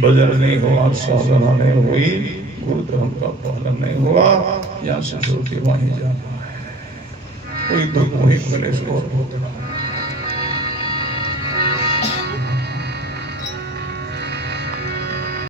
भजन नहीं हुआ, साधना नहीं हुई, गुरु धर्म का पालन नहीं हुआ, यहाँ से छोड़ के वहीं जाना है। कोई दुख वहीं कलेश और होता